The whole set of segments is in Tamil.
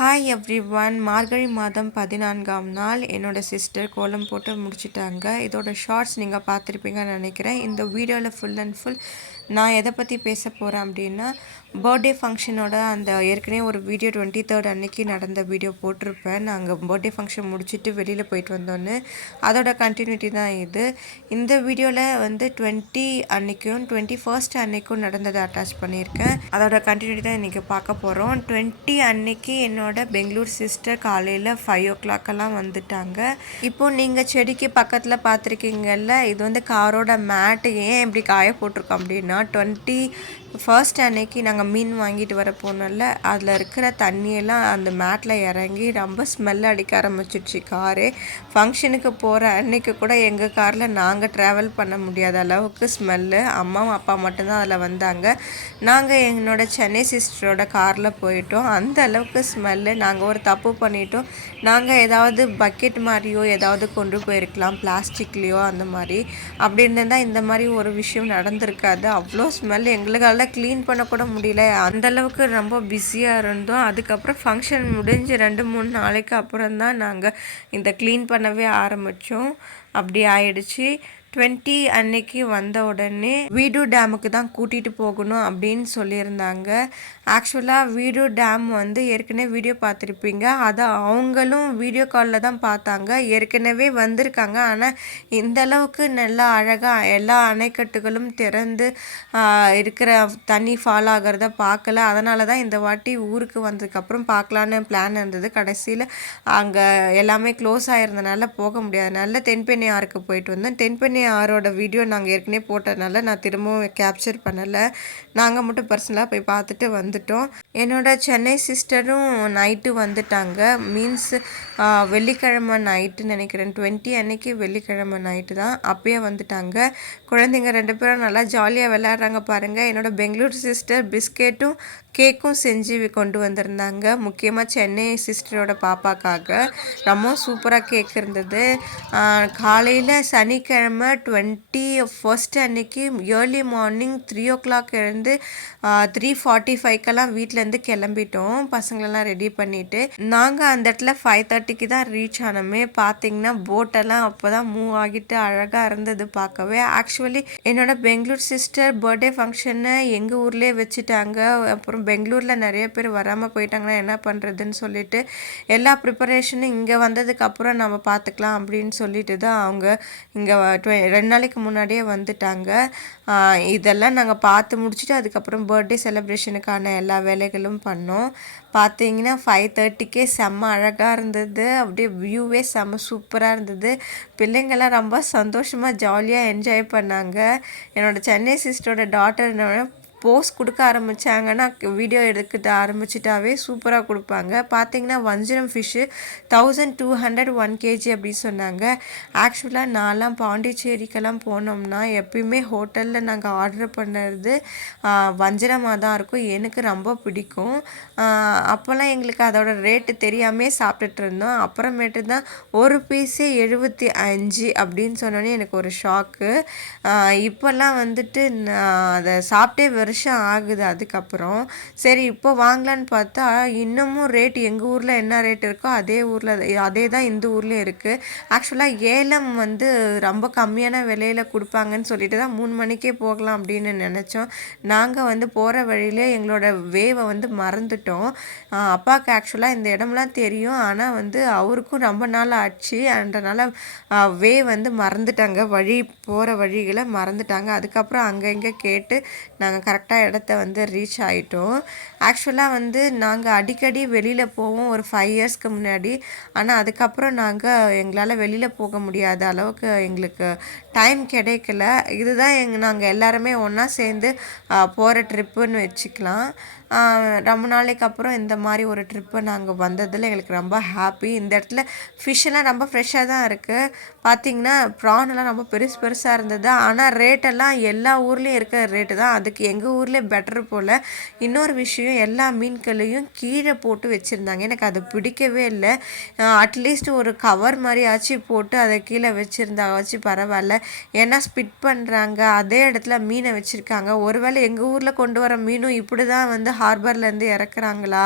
Hi everyone. மார்கழி மாதம் 14ஆம் நாள் என்னோட சிஸ்டர் கோலம் போட்டு முடிச்சிட்டாங்க. இதோட ஷார்ட்ஸ் நீங்கள் பார்த்துருப்பீங்கன்னு நினைக்கிறேன். இந்த வீடியோவில் ஃபுல் அண்ட் ஃபுல் நான் எதை பற்றி பேச போகிறேன் அப்படின்னா, பர்த்டே ஃபங்க்ஷனோட அந்த ஏற்கனவே ஒரு வீடியோ 23rd அன்னைக்கு நடந்த வீடியோ போட்டிருப்பேன். நாங்கள் பர்த்டே ஃபங்க்ஷன் முடிச்சுட்டு வெளியில் போயிட்டு வந்தோன்னு அதோட கண்டினியூட்டி தான் இது. இந்த வீடியோவில் வந்து 20 அன்னைக்கும் 21st அன்னைக்கும் நடந்ததை அட்டாச் பண்ணியிருக்கேன். அதோட கண்டினியூட்டி தான் இன்றைக்கி பார்க்க போகிறோம். 20 அன்னைக்கு என்னோட பெங்களூர் சிஸ்டர் காலையில் 5 o'clock வந்துட்டாங்க. இப்போது நீங்கள் செடிக்கு பக்கத்தில் பார்த்துருக்கீங்கல்ல, இது வந்து காரோட மேட்டு ஏன் இப்படி காய போட்டிருக்கோம் அப்படின்னா, 21st அன்னைக்கு நாங்கள் மீன் வாங்கிட்டு வர போனோம்ல, அதில் இருக்கிற தண்ணியெல்லாம் அந்த மேட்டில் இறங்கி ரொம்ப ஸ்மெல் அடிக்க ஆரம்பிச்சிடுச்சு காரே. ஃபங்க்ஷனுக்கு போகிற அன்னைக்கு கூட எங்கள் காரில் நாங்கள் ட்ராவல் பண்ண முடியாத அளவுக்கு ஸ்மெல்லு. அம்மாவும் அப்பா மட்டும்தான் அதில் வந்தாங்க. நாங்கள் என்னோட சென்னை சிஸ்டரோட காரில் போயிட்டோம். அந்த அளவுக்கு ஸ்மெல்லு. நாங்கள் ஒரு தப்பு பண்ணிட்டோம். நாங்கள் ஏதாவது பக்கெட் மாதிரியோ ஏதாவது கொண்டு போயிருக்கலாம், பிளாஸ்டிக்லேயோ அந்த மாதிரி. அப்படி இருந்தால் இந்த மாதிரி ஒரு விஷயம் நடந்திருக்காது. அவ்வளோ ஸ்மெல், எங்களுக்கால க்ளீன் பண்ணக்கூட முடியல. அந்தளவுக்கு ரொம்ப பிஸியாக இருந்தோம். அதுக்கப்புறம் ஃபங்க்ஷன் முடிஞ்சு 2-3 நாளைக்கு அப்புறம் தான் நாங்கள் இந்த க்ளீன் பண்ணவே ஆரம்பித்தோம். அப்படி ஆயிடுச்சு. 20 அன்னைக்கு வந்த உடனே வீடு டேமுக்கு தான் கூட்டிகிட்டு போகணும் அப்படின்னு சொல்லியிருந்தாங்க. ஆக்சுவலாக வீடு டேம் வந்து ஏற்கனவே வீடியோ பார்த்துருப்பீங்க. அதை அவங்களும் வீடியோ காலில் தான் பார்த்தாங்க. ஏற்கனவே வந்திருக்காங்க. ஆனால் இந்தளவுக்கு நல்லா அழகாக எல்லா அணைக்கட்டுகளும் திறந்து இருக்கிற தண்ணி ஃபால் ஆகிறத பார்க்கல. அதனால தான் இந்த வாட்டி ஊருக்கு வந்ததுக்கப்புறம் பார்க்கலான்னு பிளான் இருந்தது. கடைசியில் அங்கே எல்லாமே க்ளோஸ் ஆகிருந்தனால போக முடியாதனால தென்பெண்ணை ஆறுக்கு போயிட்டு வந்தோம். தென்பெண்ணை ஆரோட வீடியோ நாங்கள் ஏற்கனவே போட்டதுனால நான் திரும்பவும் கேப்சர் பண்ணலை. நாங்கள் மட்டும் பர்சனலாக போய் பார்த்துட்டு வந்துட்டோம். என்னோட சென்னை சிஸ்டரும் நைட்டு வந்துட்டாங்க. மீன்ஸ் வெள்ளிக்கிழமை நைட்டு நினைக்கிறேன். 20 அன்னைக்கு வெள்ளிக்கிழமை நைட்டு தான். அப்பயே வந்துட்டாங்க. குழந்தைங்க 2 பேரும் நல்லா ஜாலியாக விளையாடுறாங்க பாருங்கள். என்னோட பெங்களூர் சிஸ்டர் பிஸ்கெட்டும் கேக்கும் செஞ்சு கொண்டு வந்திருந்தாங்க. முக்கியமாக சென்னை சிஸ்டரோட பாப்பாக்காக ரொம்ப சூப்பராக கேக் இருந்தது. காலையில் சனிக்கிழமை 21st அன்னைக்கு ஏர்லி மார்னிங் 3 o'clock எழுந்து 3:45 வீட்டிலேருந்து கிளம்பிட்டோம். பசங்களெல்லாம் ரெடி பண்ணிவிட்டு நாங்கள் அந்த இடத்துல 5:30 தான் ரீச் ஆனோமே. பார்த்திங்கன்னா போட்டெல்லாம் அப்போ தான் மூவ் ஆகிட்டு அழகாக இருந்தது பார்க்கவே. ஆக்சுவலி என்னோட பெங்களூர் சிஸ்டர் பர்த்டே ஃபங்க்ஷனை எங்கள் ஊர்லேயே வச்சுட்டாங்க. அப்புறம் பெங்களூரில் நிறைய பேர் வராமல் போயிட்டாங்கன்னா என்ன பண்ணுறதுன்னு சொல்லிட்டு எல்லா ப்ரிப்பரேஷனும் இங்கே வந்ததுக்கப்புறம் நம்ம பார்த்துக்கலாம் அப்படின்னு சொல்லிட்டு தான் அவங்க இங்கே 2 நாளைக்கு முன்னாடியே வந்துட்டாங்க. இதெல்லாம் நாங்கள் பார்த்து முடிச்சுட்டு அதுக்கப்புறம் பர்த்டே செலிப்ரேஷனுக்கான எல்லா வேலைகளும் பண்ணோம். பார்த்தீங்கன்னா 5:30க்கே செம்ம அழகாக இருந்தது. அப்படியே வியூவே செம்ம சூப்பராக இருந்தது. பிள்ளைங்கள்லாம் ரொம்ப சந்தோஷமாக ஜாலியாக என்ஜாய் பண்ணாங்க. என்னோடய சென்னை சிஸ்டரோட டாட்டர் போஸ்ட் கொடுக்க ஆரம்பித்தாங்கன்னா வீடியோ எடுக்க ஆரம்பிச்சிட்டாவே சூப்பராக கொடுப்பாங்க. பார்த்தீங்கன்னா வஞ்சிரம் ஃபிஷ்ஷு 1200 1 kg அப்படி சொன்னாங்க. ஆக்சுவலாக நான்லாம் பாண்டிச்சேரிக்கெல்லாம் போனோம்னா எப்பயுமே ஹோட்டலில் நாங்கள் ஆர்டர் பண்ணுறது வஞ்சிரமாக தான் இருக்கும். எனக்கு ரொம்ப பிடிக்கும். அப்போல்லாம் எங்களுக்கு அதோட ரேட்டு தெரியாமே சாப்பிட்டுட்டு இருந்தோம். அப்புறமேட்டு தான் ஒரு பீஸே 75 அப்படின்னு சொன்னோன்னே எனக்கு ஒரு ஷாக்கு. இப்போல்லாம் வந்துட்டு நான் அதை சாப்பிட்டே வருஷம் ஆகுது. அதுக்கப்புறம் சரி இப்போ வாங்கலான்னு பார்த்தா இன்னமும் ரேட் எங்கள் ஊரில் என்ன ரேட் இருக்கோ அதே தான் இந்த ஊர்லேயும் இருக்குது. ஆக்சுவலாக ஏலம் வந்து ரொம்ப கம்மியான விலையில் கொடுப்பாங்கன்னு சொல்லிட்டு தான் 3 மணிக்கே போகலாம் அப்படின்னு நினச்சோம். நாங்கள் வந்து போகிற வழியிலே எங்களோட வேவை வந்து மறந்துட்டோம். அப்பாவுக்கு ஆக்சுவலாக இந்த இடம்லாம் தெரியும். ஆனால் வந்து அவருக்கும் ரொம்ப நாள் ஆச்சு. அதனால் வே வந்து மறந்துட்டாங்க. போகிற வழிகளை மறந்துட்டாங்க. அதுக்கப்புறம் அங்கே இங்கே கேட்டு நாங்கள் கரெக்டாக இடத்த வந்து ரீச் ஆகிட்டோம். ஆக்சுவலாக வந்து நாங்கள் அடிக்கடி வெளியில் போவோம் ஒரு 5 இயர்ஸ்க்கு முன்னாடி. ஆனால் அதுக்கப்புறம் எங்களால் வெளியில் போக முடியாத அளவுக்கு எங்களுக்கு டைம் கிடைக்கல. இதுதான் நாங்கள் எல்லாருமே ஒன்றா சேர்ந்து போகிற ட்ரிப்புன்னு வச்சுக்கலாம். ரொம்ப நாளைக்கு அப்புறம் இந்த மாதிரி ஒரு ட்ரிப்பு நாங்கள் வந்ததில் எங்களுக்கு ரொம்ப ஹாப்பி. இந்த இடத்துல ஃபிஷ்ஷெல்லாம் ரொம்ப ஃப்ரெஷ்ஷாக தான் இருக்குது. பார்த்திங்கன்னா ப்ரான்லாம் ரொம்ப பெருசாக இருந்தது. ஆனால் ரேட்டெல்லாம் எல்லா ஊர்லேயும் இருக்கிற ரேட்டு தான். அதுக்கு எங்கள் ஊரில் பெட்டர் போல். இன்னொரு விஷயம், எல்லா மீன்களையும் கீழே போட்டு வச்சுருந்தாங்க. எனக்கு அது பிடிக்கவே இல்லை. அட்லீஸ்ட் ஒரு கவர் மாதிரி ஆச்சு போட்டு அதை கீழே வச்சு பரவாயில்ல. ஏன்னா ஸ்பிட் பண்ணுறாங்க, அதே இடத்துல மீனை வச்சுருக்காங்க. ஒருவேளை எங்கள் ஊரில் கொண்டு வர மீனும் இப்படி தான் வந்து ஹார்பர்லேருந்து இறக்குறாங்களா,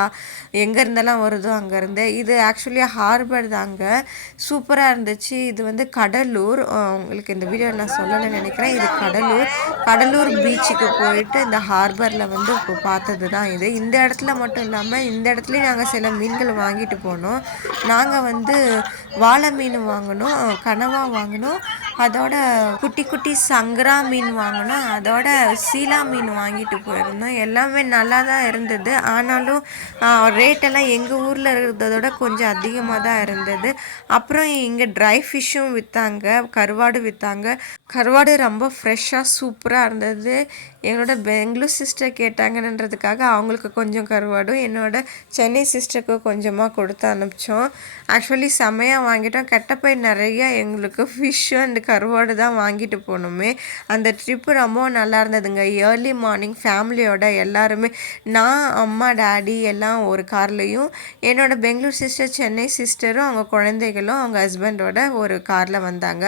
எங்கே இருந்தெல்லாம் வருதோ அங்கேருந்து. இது ஆக்சுவலி ஹார்பர் தாங்க, சூப்பராக இருந்துச்சு. இது வந்து கடலூர், உங்களுக்கு இந்த வீடியோ நான் சொல்லலைன்னு நினைக்கிறேன். இது கடலூர் பீச்சுக்கு போயிட்டு இந்த ஹார்பரில் வந்து இப்போ பார்த்தது தான் இது. இந்த இடத்துல மட்டும் இல்லாமல் இந்த இடத்துலையும் நாங்கள் சில மீன்கள் வாங்கிட்டு போனோம். நாங்கள் வந்து வாழை மீன் வாங்கினோம், கனவா வாங்கினோம், அதோட குட்டி குட்டி சங்கரா மீன் வாங்கினோம், அதோட சீலா மீன் வாங்கிட்டு போயிருந்தோம். எல்லாமே நல்லா தான் இருந்தது. ஆனாலும் ரேட்டெல்லாம் எங்கள் ஊரில் இருந்ததோட கொஞ்சம் அதிகமாக தான் இருந்தது. அப்புறம் இங்கே ட்ரை ஃபிஷ்ஷும் விற்றாங்க, கருவாடு விற்றாங்க. கருவாடு ரொம்ப ஃப்ரெஷ்ஷாக சூப்பராக இருந்தது. என்னோட பெங்களூர் சிஸ்டர் கேட்டாங்கன்றதுக்காக அவங்களுக்கு கொஞ்சம் கருவாடும் என்னோட சென்னை சிஸ்டருக்கு கொஞ்சமாக கொடுத்து அனுப்பிச்சோம். ஆக்சுவலி செம்மையாக வாங்கிட்டோம். கெட்டப்பை நிறைய எங்களுக்கு ஃபிஷ்ஷு அண்ட் கருவாடு தான் வாங்கிட்டு போனோமே. அந்த ட்ரிப்பு ரொம்ப நல்லா இருந்ததுங்க. ஏர்லி மார்னிங் ஃபேமிலியோட எல்லாருமே, நான், அம்மா, டாடி எல்லாம் ஒரு கார்லேயும், என்னோட பெங்களூர் சிஸ்டர், சென்னை சிஸ்டரும் அவங்க குழந்தைகளும் அவங்க ஹஸ்பண்டோட ஒரு காரில் வந்தாங்க.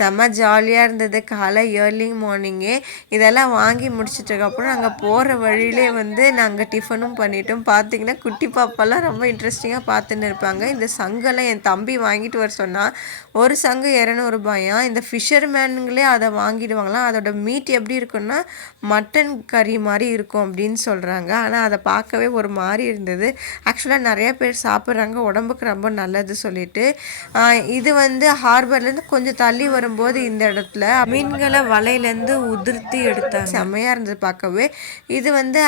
செம்ம ஜாலியாக இருந்தது. காலை ஏர்லி மார்னிங்கே இதெல்லாம் வாங்கி முடிச்சிட்டதுக்கப்புறம் நாங்கள் போகிற வழியிலே வந்து நாங்கள் டிஃபனும் பண்ணிட்டோம். பார்த்திங்கன்னா குட்டி பாப்பாலாம் ரொம்ப இன்ட்ரெஸ்டிங்காக பார்த்துன்னு இருப்பாங்க. இந்த சங்கெல்லாம் என் தம்பி வாங்கிட்டு வர சொன்னால் ஒரு சங்கு 200 ரூபாயாம். இந்த ஃபிஷர்மேனுங்களே அதை வாங்கிடுவாங்களாம். அதோட மீட் எப்படி இருக்குன்னா மட்டன் கறி மாதிரி இருக்கும் அப்படின்னு சொல்கிறாங்க. ஆனால் அதை பார்க்கவே ஒரு மாதிரி இருந்தது. ஆக்சுவலாக நிறைய பேர் சாப்பிட்றாங்க, உடம்புக்கு ரொம்ப நல்லது சொல்லிட்டு. இது வந்து ஹார்பர்லேருந்து கொஞ்சம் தள்ளி வரும்போது இந்த இடத்துல மீன்களை வலையிலேருந்து உதிர்த்தி எடுத்தாங்க. செம்மையாக இருந்தது பார்க்கவே. இது வந்து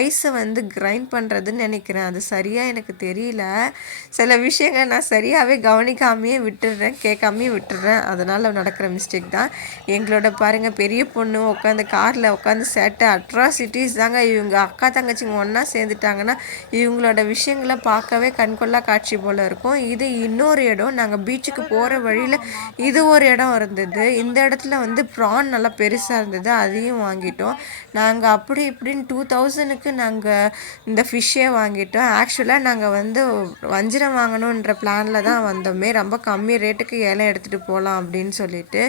ஐஸை வந்து கிரைண்ட் பண்ணுறதுன்னு நினைக்கிறேன். அது சரியாக எனக்கு தெரியல. சில விஷயங்கள் நான் சரியாகவே கவனிக்காமையே விட்டுடுறேன், கேட்காமையே விட்டுடுறேன். அதனால் நடக்கிற மிஸ்டேக் தான். எங்களோட பாருங்கள், பெரிய பொண்ணு உட்காந்து காரில் உட்காந்து சேட்டை அட்ராசிட்டிஸ் தாங்க. இவங்க அக்கா தங்கச்சிங்க ஒன்றா சேர்ந்துட்டாங்கன்னா இவங்களோட விஷயங்களை பார்க்கவே கண்கொள்ளா காட்சி போல் இருக்கும். இது இன்னொரு இடம். நாங்கள் பீச்சுக்கு போகிற வழியில் இது ஒரு இடம் இருந்தது. இந்த இடத்துல வந்து ப்ரான் நல்லா பெருசாக இருந்தது, அதையும் வாங்கிட்டோம். நாங்கள் அப்படி இப்படின்னு 2000க்கு நாங்கள் இந்த ஃபிஷ்ஷே வாங்கிட்டோம். ஆக்சுவலாக நாங்கள் வந்து வஞ்சிரம் வாங்கணுன்ற பிளானில் தான் வந்தோமே. ரொம்ப கம்மி ரேட்டுக்கு ஏலம் எடுத்துகிட்டு போகலாம் அப்படின்னு சொல்லிட்டு.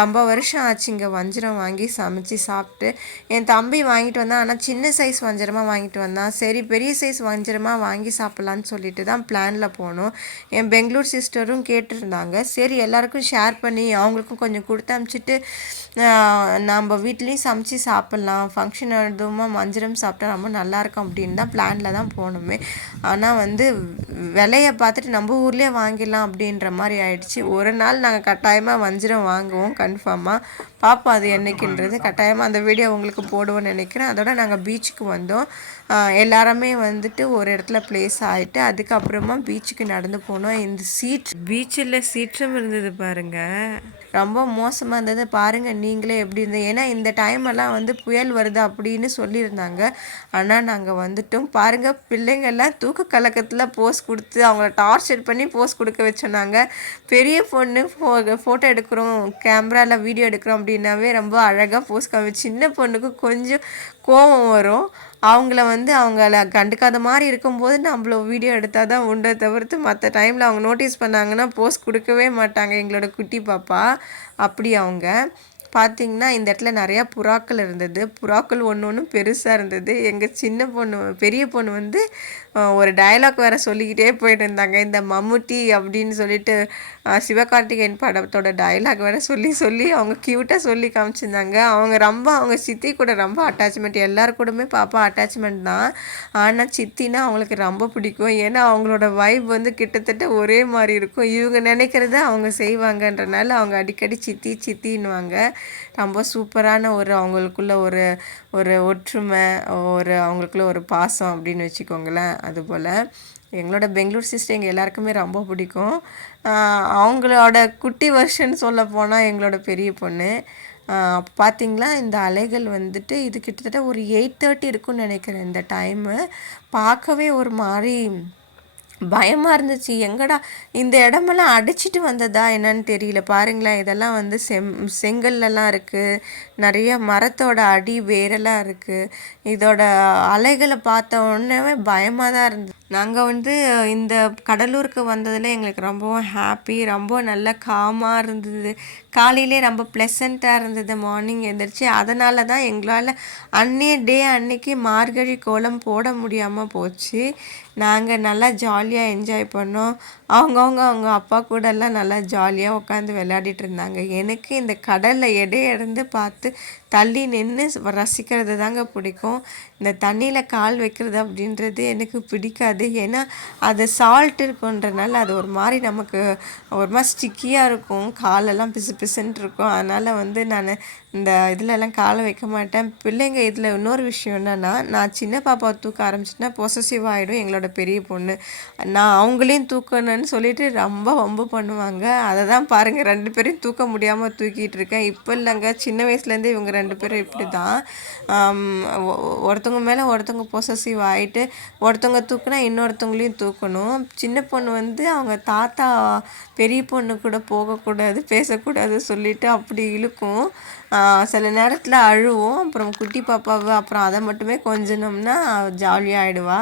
ரொம்ப வருஷம் ஆச்சு இங்கே வஞ்சிரம் வாங்கி சமைச்சு சாப்பிட்டு. என் தம்பி வாங்கிட்டு வந்தான், ஆனால் சின்ன சைஸ் வஞ்சிரமாக வாங்கிட்டு வந்தான். சரி, பெரிய சைஸ் வஞ்சிரமாக வாங்கி சாப்பிட்லான்னு சொல்லிட்டு தான் பிளானில் போனோம். என் பெங்களூர் சிஸ்டரும் கேட்டிருந்தாங்க. சரி, எல்லாருக்கும் ஷேர் பண்ணி அவங்களுக்கும் கொஞ்சம் கொடுத்து அனுப்பிச்சிட்டு நம்ம வீட்லேயும் சமைச்சு சாப்பிட்லாம், ஃபங்க்ஷன் எதுவுமா வஞ்சிரம் சாப்பிட்டா ரொம்ப நல்லாயிருக்கும் அப்படின்னு தான் பிளானில் தான் போகணுமே. ஆனால் வந்து விலையை பார்த்துட்டு நம்ம ஊர்லேயே வாங்கிடலாம் அப்படின்ற மாதிரி ஆயிடுச்சு. ஒரு நாள் நாங்கள் கட்டாயமாக வஞ்சிரம் வாங்குவோம், கன்ஃபார்மாக. பார்ப்போம் அது என்றைக்குன்றது. கட்டாயமாக அந்த வீடியோ உங்களுக்கு போடுவோன்னு நினைக்கிறேன். அதோட நாங்கள் பீச்சுக்கு வந்தோம். எல்லாருமே வந்துட்டு ஒரு இடத்துல பிளேஸ் ஆகிட்டு அதுக்கப்புறமா பீச்சுக்கு நடந்து போனோம். இந்த பீச்சில் சீற்றம் இருந்தது பாருங்கள், ரொம்ப மோசமாக இருந்தது. பாருங்கள் நீங்களே எப்படி இருந்தது. ஏன்னா இந்த டைமெல்லாம் வந்து புயல் வருது அப்படின்னு சொல்லியிருந்தாங்க. ஆனால் நாங்கள் வந்துட்டோம். பாருங்கள், பிள்ளைங்கள்லாம் தூக்க கலக்கத்தில் போஸ் கொடுத்து அவங்கள டார்ச்சர் பண்ணி போஸ் கொடுக்க வச்சோன்னாங்க. பெரிய பொண்ணு ஃபோட்டோ எடுக்கிறோம், கேமராவில் வீடியோ எடுக்கிறோம் அப்படின்னாவே ரொம்ப அழகாக போஸ் காமி. சின்ன பொண்ணுக்கு கொஞ்சம் கோபம் வரும். அவங்கள கண்டுக்காத மாதிரி இருக்கும்போது நம்மள வீடியோ எடுத்தால் தான் உண்டை தவிர்த்து மற்ற டைமில் அவங்க நோட்டீஸ் பண்ணாங்கன்னா போஸ்ட் கொடுக்கவே மாட்டாங்க. எங்களோட குட்டி பாப்பா அப்படி. அவங்க பார்த்திங்கன்னா இந்த இடத்துல நிறையா புறாக்கள் இருந்தது. புறாக்கள் ஒன்று பெருசாக இருந்தது. எங்கள் பெரிய பொண்ணு வந்து ஒரு டயலாக் வேறு சொல்லிக்கிட்டே போயிட்டு இருந்தாங்க. இந்த மம்முட்டி அப்படின்னு சொல்லிட்டு சிவகார்த்திகேயன் படத்தோட டயலாக் வேறு சொல்லி அவங்க க்யூட்டாக சொல்லி காமிச்சிருந்தாங்க. அவங்க சித்தி கூட ரொம்ப அட்டாச்மெண்ட். எல்லாரு கூடமே பாப்பா அட்டாச்மெண்ட் தான். ஆனால் சித்தினா அவங்களுக்கு ரொம்ப பிடிக்கும். ஏன்னா அவங்களோட வைப் வந்து கிட்டத்தட்ட ஒரே மாதிரி இருக்கும். இவங்க நினைக்கிறத அவங்க செய்வாங்கன்றனால அவங்க அடிக்கடி சித்தின்னுவாங்க. ரொம்ப சூப்பரான அவங்களுக்குள்ள ஒரு ஒற்றுமை, அவங்களுக்குள்ள ஒரு பாசம் அப்படின்னு வச்சுக்கோங்களேன். அதுபோல் எங்களோட பெங்களூர் சிஸ்டர் எங்கள் எல்லாருக்குமே ரொம்ப பிடிக்கும். அவங்களோட குட்டி வெர்ஷன் சொல்ல போனால் எங்களோட பெரிய பொண்ணு. பார்த்திங்களா, இந்த அலைகள் வந்துட்டு இது கிட்டத்தட்ட ஒரு 8:30 இருக்குன்னு நினைக்கிறேன் இந்த டைமு. பார்க்கவே ஒரு மாதிரி பயமாக இருந்துச்சு. எங்கடா இந்த இடமெல்லாம் அடிச்சிட்டு வந்ததா என்னன்னு தெரியல. பாருங்களேன், இதெல்லாம் வந்து செங்கல்லலாம் இருக்குது. நிறைய மரத்தோட அடி வேரெல்லாம் இருக்குது. இதோட அலைகளை பார்த்த உடனே பயமாக தான் இருந்தது. நாங்கள் வந்து இந்த கடலூருக்கு வந்ததில் எங்களுக்கு ரொம்பவும் ஹாப்பி, ரொம்ப நல்லா காமாக இருந்தது. காலையிலே ரொம்ப ப்ளசண்ட்டாக இருந்தது மார்னிங் எழுந்திரிச்சு. அதனால தான் எங்களால் அன்னைக்கு மார்கழி கோலம் போட முடியாமல் போச்சு. நாங்கள் நல்லா ஜாலியாக என்ஜாய் பண்ணோம். அவங்க அப்பா கூடலாம் நல்லா ஜாலியாக உட்காந்து விளையாடிட்டு இருந்தாங்க. எனக்கு இந்த கடலில் இருந்து பார்த்து தள்ளி நின்று ரசிக்கிறது தாங்க பிடிக்கும். இந்த தண்ணியில் கால் வைக்கிறது அப்படின்றது எனக்கு பிடிக்காது. ஏன்னா அது சால்ட் இருக்குன்றனால அது ஒரு மாதிரி நமக்கு ஒரு மாதிரி ஸ்டிக்கியாக இருக்கும். காலெல்லாம் பிசு பிசுன்ட்டு இருக்கும். அதனால் வந்து நான் இந்த இதிலெல்லாம் காலை வைக்க மாட்டேன். பிள்ளைங்க இதில் இன்னொரு விஷயம் என்னென்னா, நான் சின்ன பாப்பாவை தூக்க ஆரம்பிச்சிட்டேன்னா பொசசிவ் ஆகிடும் எங்களோட பெரிய பொண்ணு. நான் அவங்களையும் தூக்கணும்னு சொல்லிட்டு ரொம்ப வம்பு பண்ணுவாங்க. அதை தான் பாருங்கள் 2 பேரையும் தூக்க முடியாமல் தூக்கிட்டு இருக்கேன். இப்போ இல்லைங்க, சின்ன வயசுலேருந்தே இவங்க 2 பேரும் இப்படி தான். ஒருத்தவங்க மேலே ஒருத்தவங்க பொசசிவ் ஆகிட்டு ஒருத்தவங்க தூக்குனா இன்னொருத்தவங்களையும் தூக்கணும். சின்ன பொண்ணு வந்து அவங்க தாத்தா பெரிய பொண்ணு கூட போகக்கூடாது, பேசக்கூடாது சொல்லிட்டு அப்படி இழுக்கும். சில நேரத்தில் அழுவோம். அப்புறம் குட்டி பாப்பாவை அப்புறம் அதை மட்டுமே கொஞ்சினோம்னா ஜாலியாகிடுவா.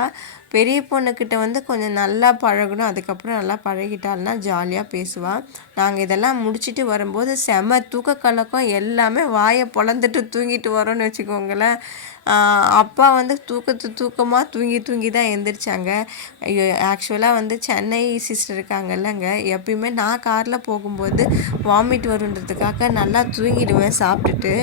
பெரிய பொண்ணுக்கிட்ட வந்து கொஞ்சம் நல்லா பழகணும். அதுக்கப்புறம் நல்லா பழகிட்டாள்னா ஜாலியாக பேசுவாள். நாங்கள் இதெல்லாம் முடிச்சுட்டு வரும்போது செம தூக்க கலக்கம், எல்லாமே வாயை பொளந்துட்டு தூங்கிட்டு வரோன்னு வச்சுக்கோங்களேன். அப்பா வந்து தூக்கமாக தூங்கி தான் எழுந்திரிச்சாங்க. ஆக்சுவலாக வந்து சென்னை சிஸ்டர் இருக்காங்கல்லங்க, எப்பயுமே நான் காரில் போகும்போது வாமிட் வருன்றதுக்காக நல்லா தூங்கிடுவேன் சாப்பிட்டுட்டு.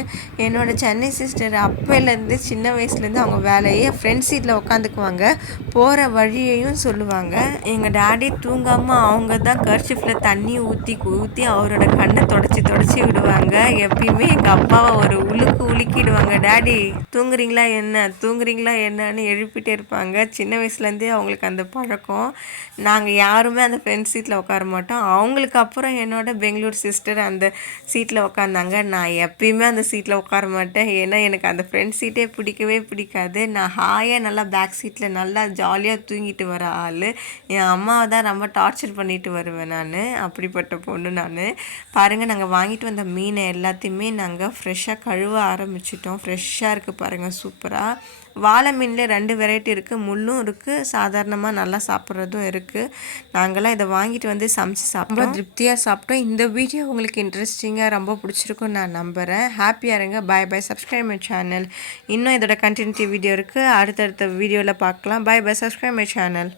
என்னோடய சென்னை சிஸ்டர் அப்போலேருந்து சின்ன வயசுலேருந்து அவங்க வேலையே ஃப்ரெண்ட் சீட்டில் உட்காந்துக்குவாங்க. போகிற வழியையும் சொல்லுவாங்க. எங்கள் டேடி தூங்காமல் அவங்க தான் கர்ச்சிஃபில் தண்ணி ஊற்றி அவரோட கண்ணை தொடச்சி விடுவாங்க. எப்பயுமே எங்கள் அப்பாவை ஒரு உலுக்கிடுவாங்க. டேடி தூங்குறீங்களா என்னன்னு எழுப்பிட்டே இருப்பாங்க. சின்ன வயசுலேருந்தே அவங்களுக்கு அந்த பழக்கம். நாங்கள் யாருமே அந்த ஃப்ரெண்ட் சீட்டில் உட்கார மாட்டோம். அவங்களுக்கு அப்புறம் என்னோட பெங்களூர் சிஸ்டர் அந்த சீட்டில் உட்காந்தாங்க. நான் எப்பயுமே அந்த சீட்டில் உட்கார மாட்டேன். ஏன்னா எனக்கு அந்த ஃப்ரெண்ட் சீட்டே பிடிக்கவே பிடிக்காது. நான் ஹாயாக நல்லா பேக் சீட்டில் நல்லா ஜாலியாக தூங்கிட்டு வர ஆள். என் அம்மாவை தான் ரொம்ப டார்ச்சர் பண்ணிட்டு வருவேன் நான். அப்படிப்பட்ட பொண்ணு நான். பாருங்கள், நாங்கள் வாங்கிட்டு வந்த மீனை எல்லாத்தையுமே நாங்கள் ஃப்ரெஷ்ஷாக கழுவ ஆரம்பிச்சிட்டோம். ஃப்ரெஷ்ஷாக இருக்குது பாருங்கள், சூப்பராக. வாழை மீனில் 2 வெரைட்டி இருக்குது. முள்ளும் இருக்குது, சாதாரணமாக நல்லா சாப்பிட்றதும் இருக்குது. நாங்களாம் இதை வாங்கிட்டு வந்து சமைச்சு சாப்பிட்டோம். ரொம்ப திருப்தியாக சாப்பிட்டோம். இந்த வீடியோ உங்களுக்கு இன்ட்ரெஸ்டிங்காக ரொம்ப பிடிச்சிருக்குன்னு நான் நம்புகிறேன். ஹாப்பியாக இருங்க. பை. Subscribe my channel. இன்னும் இதோட கண்டினியூட்டி வீடியோ இருக்குது. அடுத்தடுத்த வீடியோவில் பார்க்கலாம். பை. Subscribe my channel.